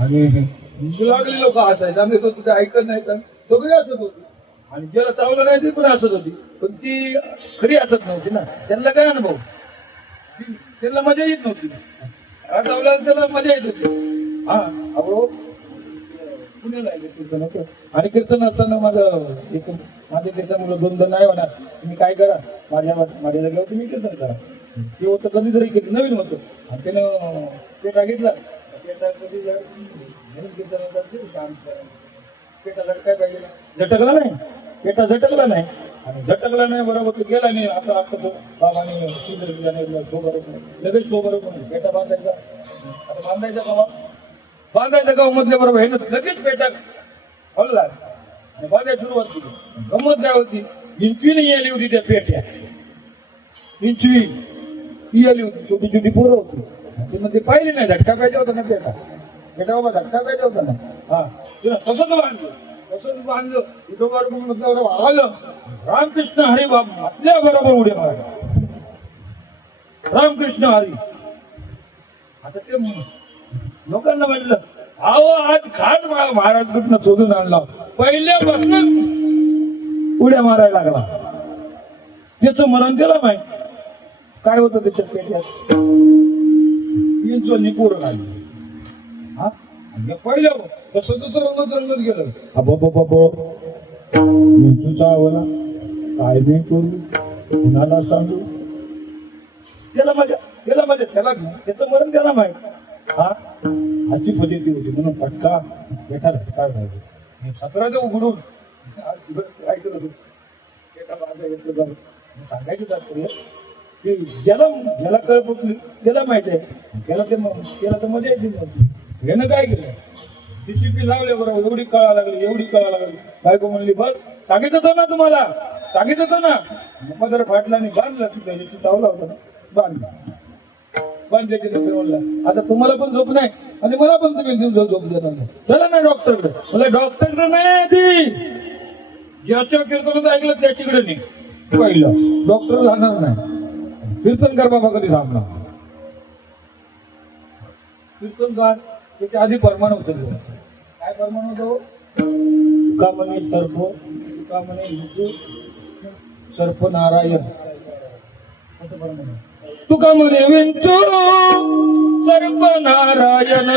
आणि लागली लोक हसायचं आम्ही तो तुझे ऐकत नाही तर सगळी हसत होती आणि ज्याला चावलं नाही ती पण हसत होती पण ती खरी हसत नव्हती ना. त्यांना काय अनुभव, त्यांना मजा येत नव्हती. चावला त्याला मजा येत होती. हा अहो पुण्याला कीर्तन होतं आणि कीर्तन असताना माझे त्याच्यामुळे दोन नाही होणार, तुम्ही काय करा माझ्या जागेवर तुम्ही कीर्तन करा. ते होतं कधीतरी कीर्तन नवीन होतं आणि त्यानं पेटा घेतला. पेटा झटकला नाही, पेटा झटकला नाही आणि झटकला नाही बरोबर तो गेला नाही. आता आता तो बाबाने तो बरोबर लगेच तो बरोबर पेटा बांधायचा. आता बांधायचा गावा बांधायचा गाव मधल्या बरोबर हे ना लगेच पेटा हल्ला बांधायला सुरुवात केली. गंमत काय होती, इंचवी नाही आली होती त्या पेट्या. इंचवी ती आली होती, छोटी छोटी पोरं होती. ती म्हणजे पाहिली नाही, झटका पाहिजे होता ना पेटा. पेटा बाबा झटका पाहिजे होता ना. हा तुला तसंच बांधलं तसंच बांधलं. इथं बरोबर आलं रामकृष्ण हरी बाबा आपल्या बरोबर उड्या मारल्या. रामकृष्ण हरी. आता ते लोकांना म्हटलं अहो आज खात महाराज कुठनं शोधून आणला, पहिल्यापासून उड्या मारायला लागला. त्याचं मरण त्याला माहित काय होतं त्याच्या पेट्यात. पोरं काढली. हा पहिल्या कसं तसं रंगत रंगत गेलं. तुझा आवला काय नाही करू कुणाला सांगू. त्याला माझ्या त्याला त्याचं मरण त्याला माहित. हा अशी पद्धती होती म्हणून पटका बेटा काय व्हायचं. 17 उघडून ऐकलं होतं बेटा बांधा सांगायचं तात्पर्य की ज्याला कळ पोचली त्याला माहिती आहे. त्याला तर मजा येते नव्हती. यानं काय केलं, टीसीपी लावले बरोबर. एवढी कळा लागली बायको म्हणली बस टाकीत होतो ना तुम्हाला टाकीत होतो ना. मदर फाटला आणि बांधला तिथे चावला होता ना बांधल्याचे म्हणला आता तुम्हाला पण झोप नाही आणि मला पण तुम्ही झोप देणार नाही. चला ना डॉक्टरकडे. मला डॉक्टरकडे नाही आधी ज्याच्या कीर्तनाचं ऐकलं त्याच्याकडे नाही. पहिलं डॉक्टर जाणार नाही. कीर्तनकार बाबा कधी थांबणार. कीर्तनकार त्याच्या आधी परमाण उचलले. काय परमाण होतो, तुका म्हणे सर्प तुका म्हणे हिंदू सर्प नारायण असं परमाण. तुका म्हणे विंचू सर्प नारायण.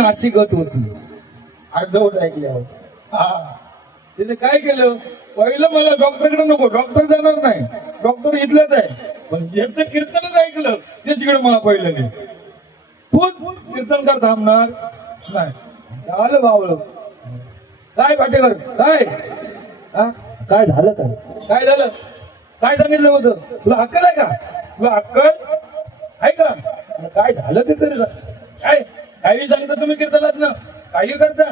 अशी गत होती. अर्धवट ऐकल्यावर तिने काय केलं, पहिलं मला डॉक्टरकडे नको, डॉक्टर जाणार नाही, डॉक्टर इथलंच आहे, पण ज्याचं कीर्तनच ऐकलं ते तिकडे मला पहिलं नाही. तूच कीर्तनकार थांबणार नाही. आलं बावळ काय पाटेकर काय काय झालं काय झालं काय सांगितलं होतं तुला अक्कल आहे का, तुला अक्कल आहे का, काय झालं ते तरी काय काही सांगता तुम्ही कीर्तनात ना काही करता.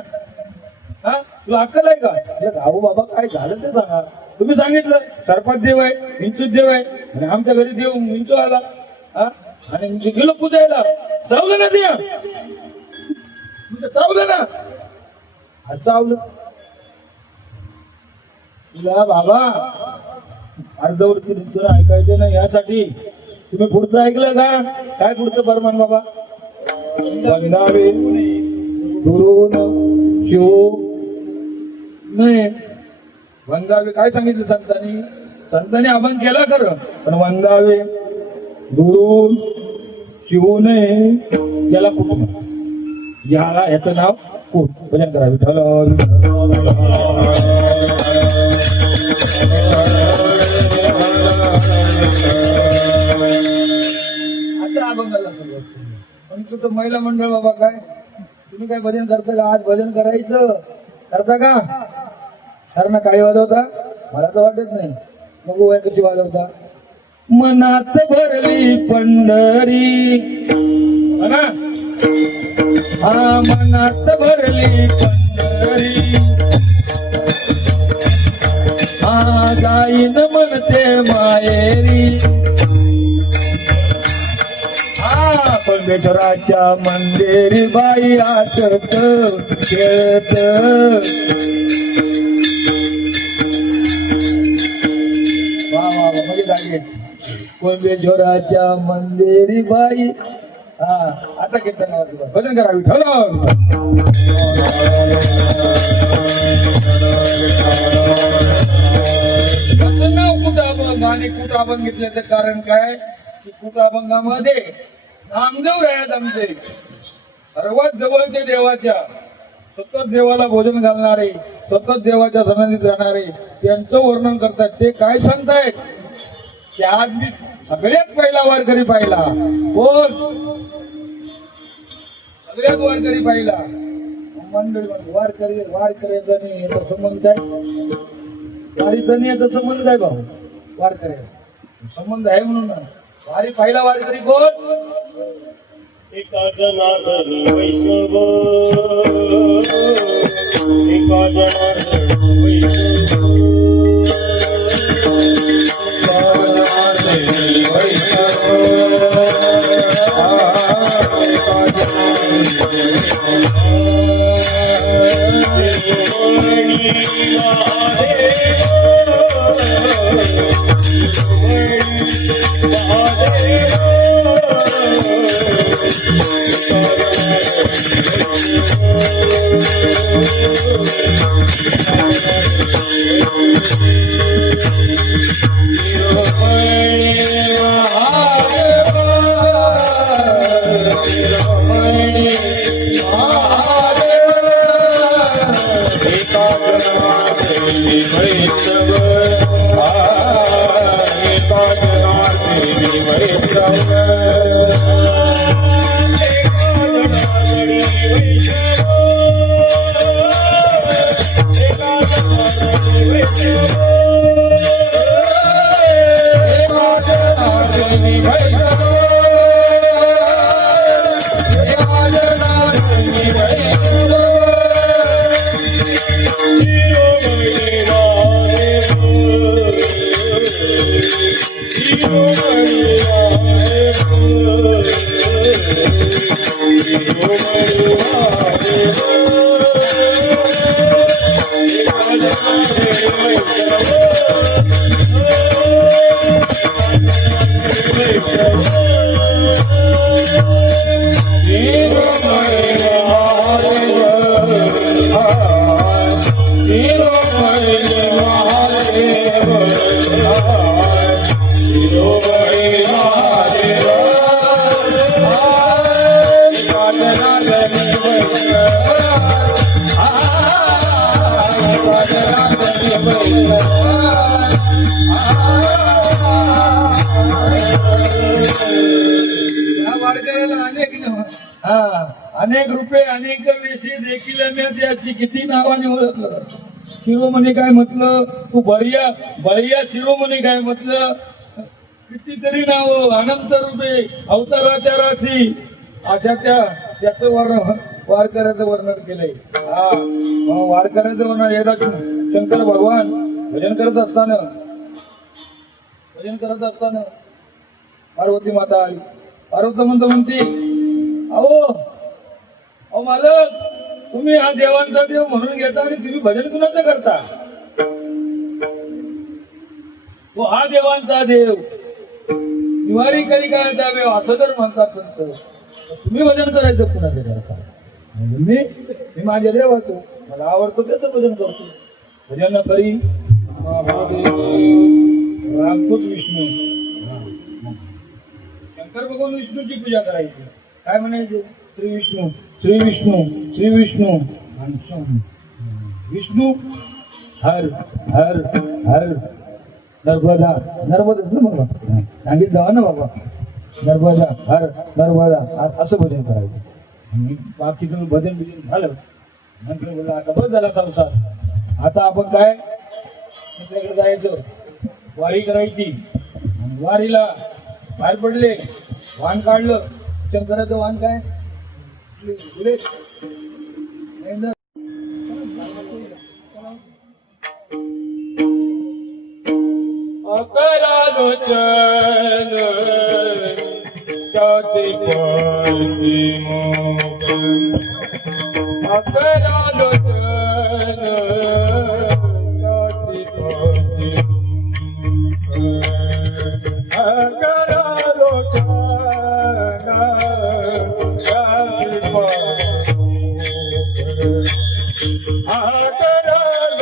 हा तुला अक्कल आहे का, भाऊ बाबा काय झालं ते सांगा. तुम्ही सांगितलं सरपंच देव आहे, विंचूच देव आहे, आणि आमच्या घरी देव विंचू आला आणि गेलो पूजायला, चावलं ना ते चावलं ना चावलं तुला बाबा अर्धवट तुला ऐकायचं नाही यासाठी तुम्ही पुढचं ऐकलं का? काय पुढचं परमान बाबा? वंदावे गुरुन शिव नाही वंदावे काय सांगितलं संतांनी? संतांनी अभंग केला खरं, पण वंदावे गुरु शिवू नये याला कुठं याला याचं नाव कुठ भजन करा विठ्ठल आता अभंगाला सुरुवात केली. पण कुठं महिला मंडळ बाबा काय तुम्ही काय भजन करता का? आज भजन करायचं करता का? कारण काय वाजवता? मला तर वाटत नाही. मग वय कशी वाजवता? मनात भरली पंढरी म्हणा हा मनात भरली पंढरी हा जाईन म्हणते मायेरी हा परमेश्वराच्या मंदिरी बाई आचत खेळत कोंबेश्वराच्या मंदिरी बाई हा आता कीर्तन भजन करा विठ्ठल असं नाव कुटाभंग आणि कुटाभंग घेतल्याचं कारण काय की कुटाभंगामध्ये नामदेव राहत आमचे सर्वात जवळचे देवाच्या सतत देवाला भोजन घालणारे सतत देवाच्या सन्निधीत राहणारे त्यांचं वर्णन करतात. ते काय सांगतायत? त्यात मी सगळ्यात पहिला वारकरी पाहिला कोण? सगळ्यात वारकरी पाहिला मंडळी वारकरी वारकऱ्याचा नाही याचा संबंध काय? वारीचा नाही याचा संबंध काय भाऊ? वारकऱ्या संबंध आहे म्हणून वारी पहिला वारकरी कोण? एका जनार्दनी वैष्णव एका जनार्दनी वैष्णव अनेक रूपे अनेक वेशी देखील त्याची किती नावाने ओळखलं. शिरोमणी काय म्हटलं? तू बळिया शिरोमणी काय म्हटलं? कितीतरी नाव अनंत रूपे अवताराच्या राशी अशा त्याचं वारकऱ्याचं वर्णन केलंय. हा वारकऱ्याचं वर्णन एकदा शंकर भगवान भजन करत असताना पार्वती माता आली. पार्वती म्हणते अहो मालक तुम्ही हा देवांचा देव म्हणून घेता आणि तुम्ही भजन कुणाचं करता? तो हा देवांचा देव. निवारी कधी काय द्यावे असं जर म्हणतात संत, तुम्ही भजन करायचं कुणाचं करता? मी माझ्या देवाचं, मला आवडतो त्याचं भजन करतो. भजन करी रामकृत विष्णू. शंकर भगवान विष्णूची पूजा करायची. काय म्हणायचे? श्री विष्णू श्री विष्णू श्री विष्णू आणि विष्णू हर हर हर नर्मदा. नर्मदाच ना बाबा, सांगितलं जावा ना बाबा, नर्मदा हर नर्मदा असं भजन करायचं. आणि बाकी सगळं भजन बिजन झालं नंतर बोला आता बस झाला संसार. आता आपण काय दुसऱ्याकडे जायचं, वारी करायची. वारीला बाहेर पडले, वाहन काढलं. शंकराचं वाहन काय? अकरालोचन त्याचे पाची मोग. अकरालोचन त्याचे पाची मोग. अकरालोचन त्याचे पाची मोग. अकरालोचन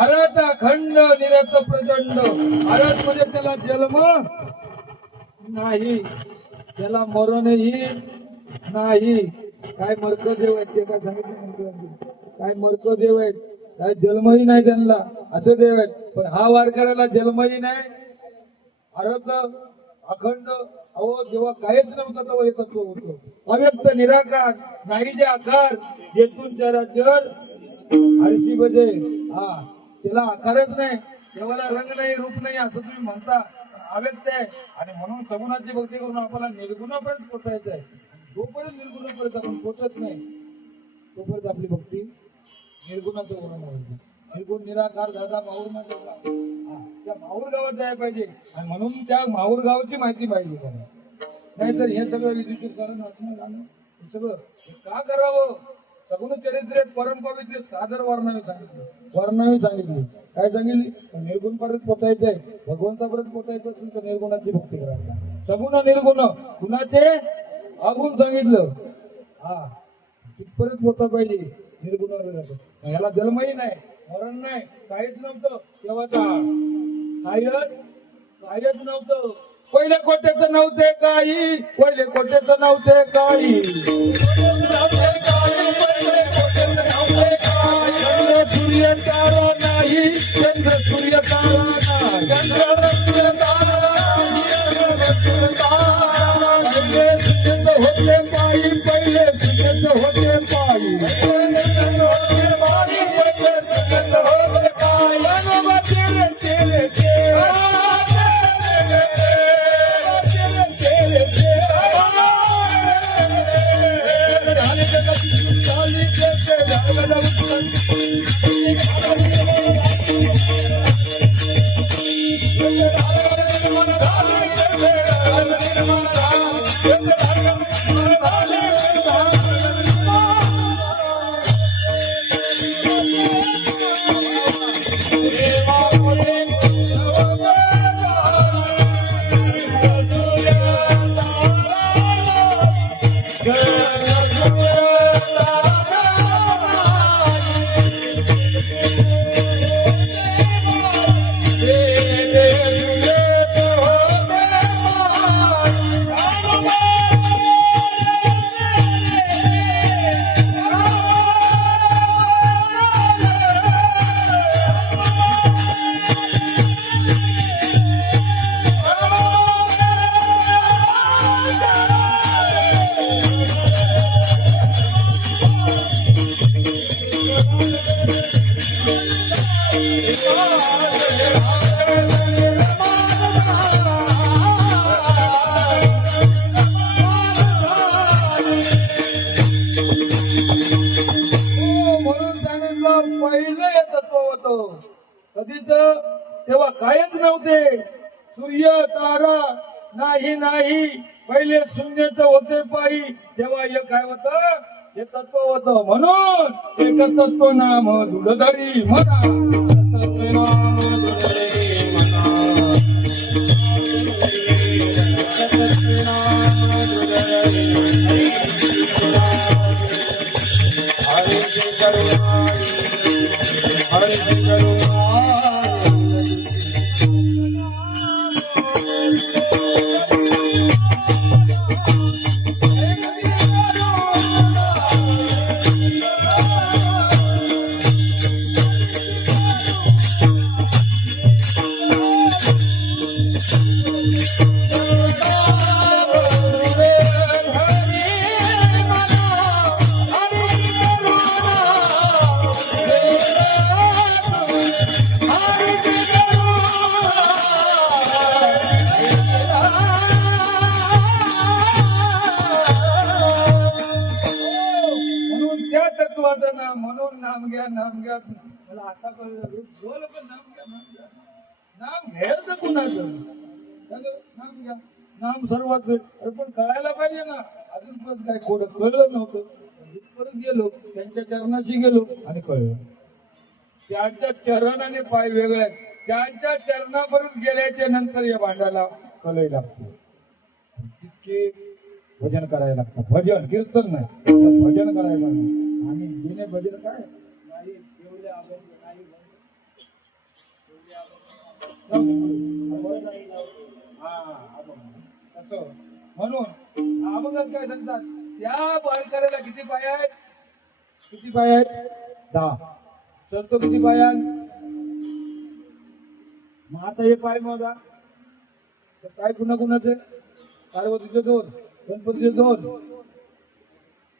अरत अखंड निरत प्रचंड. अरत म्हणजे त्याला जन्म नाही, त्याला मरणही नाही. काय मर्क देव आहेत ते काय सांगितलं? काय मर्क देव आहेत, काय जन्मही नाही त्यांना, असं देव आहेत. पण हा वारकऱ्याला जन्मही नाही. अरत अखंड. अहो जेव्हा काहीच नव्हतं तेव्हा हे तत्व होतं. अव्यक्त निराकार, नाही जे आकार, जेथून चराचर हरशी बजे. हा, त्याला आकारच नाही, देवाला रंग नाही, रूप नाही, असं तुम्ही म्हणता. अव्यक्त आहे. आणि म्हणून सगुणाची भक्ती करून आपल्याला निर्गुणापर्यंत पोचायचं आहे. जोपर्यंत निर्गुणापर्यंत आपण पोचत नाही तोपर्यंत आपली भक्ती निर्गुणाचं वर्ण व्हायचं. निर्गुण निराकार दादा माहूर त्या माहूर गावात जायला पाहिजे. आणि म्हणून त्या माहूर गावाची माहिती पाहिजे त्याला. नाहीतर हे सगळं विदुषित करणं हे सगळं का करावं? सगुण चरित्र परम पवित्र सादर वर्णावी सांगितलं. वर्णावी सांगितली. काय सांगितली? निर्गुण पर्यंत पोचायचंय, भगवंतापर्यंत पोचायचं असेल तर निर्गुणाची भक्ती करायला. सगुण निर्गुण गुणाचे अगुण सांगितलं. हा, तिथपर्यंत पोचा पाहिजे निर्गुणावर. ह्याला जन्मही नाही, मरण नाही, काहीच नव्हतं तेव्हाचा. कायच नव्हतं. पहिले कोट्याचं नव्हते काही, पहिले कोट्याचं नव्हते काही. सूर्य तारा नाही, चंद्र सूर्य तारा नाही, चंद्र सूर्य तारा होते पायी, पहिले सुजत होते पायी, म्हणून सांगितलं पहिलं हे तत्व होतं कधीच तेव्हा कायच नव्हते सूर्य तारा नाही नाही पहिले शून्यच होते पायी तेव्हा हे काय होतं हे तत्व होतं म्हणून एक तत्व नाम दुडधरी म्हणा तत्व नाम दुडधरी म्हणा तत्व नाम दुडधरी हरे करुणा हरे करुणा म्हणून नाम घ्या मला आता कळलं बोल पण नाम घ्या नाम घ्यायचं कुणाचं नाम घ्या नाम सर्वात पण कळायला पाहिजे ना अजून पण काय कोण कळलं नव्हतं परत गेलो त्यांच्या चरणाशी गेलो आणि कळलं त्यांच्या चरण आणि पाय वेगळे त्यांच्या चरणापर्यंत गेल्याच्या नंतर या भांड्याला कळायला लागतो तितके भजन करायला लागतं भजन कीर्तन नाही भजन करायला आणि जुने भजन काय नाही एवढे अभंग नाही असं म्हणून अभंगात काय सांगतात त्या बालकऱ्याला किती पाय आहेत 10 संतो किती पाय मग आता हे पाय मोजा तर काय कुणाचे पार्वतीचे 2 गणपतीचे 2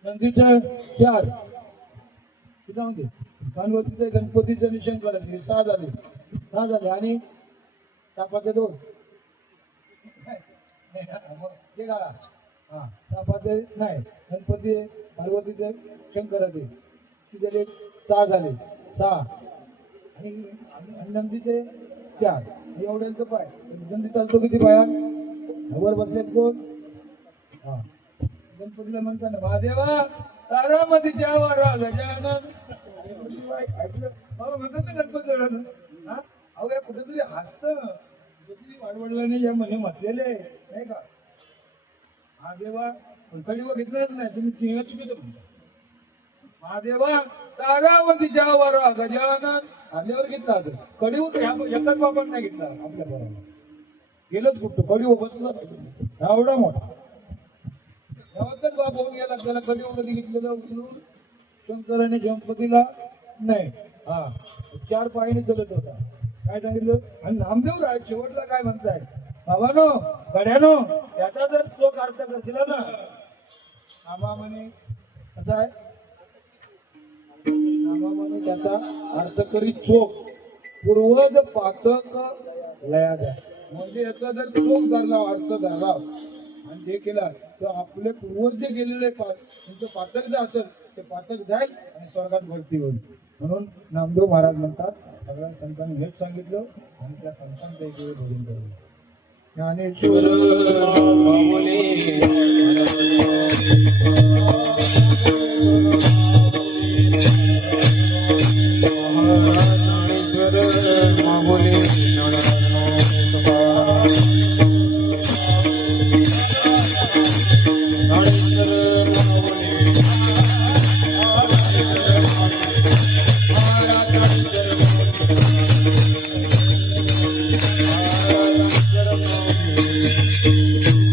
नंदीचे 4 किती म्हणते पार्वतीचे गणपतीचे आणि शंकराचे 6 झाले आणि तापाचे 2 ते गाळा हा तापाचे नाही गणपती पार्वतीचे शंकराचे किती झाले 6 झाले 6 आणि नंदीचे 4 एवढ्यांचं पाय नंदी चालतो किती पाया वर बसलेत कोण हा गणपतीला म्हणताना महादेवा तारामतीच्या वारा गजानन ऐकलं म्हणतात ना गणपती हा अहो या कुठेतरी हसतं कुठेतरी वाडवडल्याने या म्हणे म्हटलेले नाही का महादेवा कधी बघितलंच नाही तुम्ही चिंग चुकीचं म्हणता महादेवा तारामतीच्या वारा गजानन आल्यावर घेतला कडी एकाच बाबा नाही घेतला आपल्या बरोबर गेलोच कुठं कडी बसला पाहिजे एवढा मोठा गावातच बाप होऊन गेला त्याला कधी कधी घेतलेलं उचलून शंकराने गणपतीला नाही हा 4 पायाने चलत होता काय सांगितलं आणि नामदेव राय शेवटला काय म्हणताय बाबानो गड्यानो त्याचा जर चोख अर्थ करशील ना आम्हा म्हणे कसा आहे आम्हा म्हणे त्याचा अर्थ करी चोख पूर्वज पातक लया द्या म्हणजे याचा जर चोख धरला अर्थ धरला आणि हे केला तर आपले पूर्वज जे गेलेले त्यांचं पातक जे असेल ते पातक जाईल आणि स्वर्गात भरती होईल म्हणून नामदेव महाराज म्हणतात सगळ्या संतांनी हेच सांगितलं आणि त्या संतांचं एक वेळ भजन करू ज्ञानेश्वर महाज्ञानेश्वर Thank you.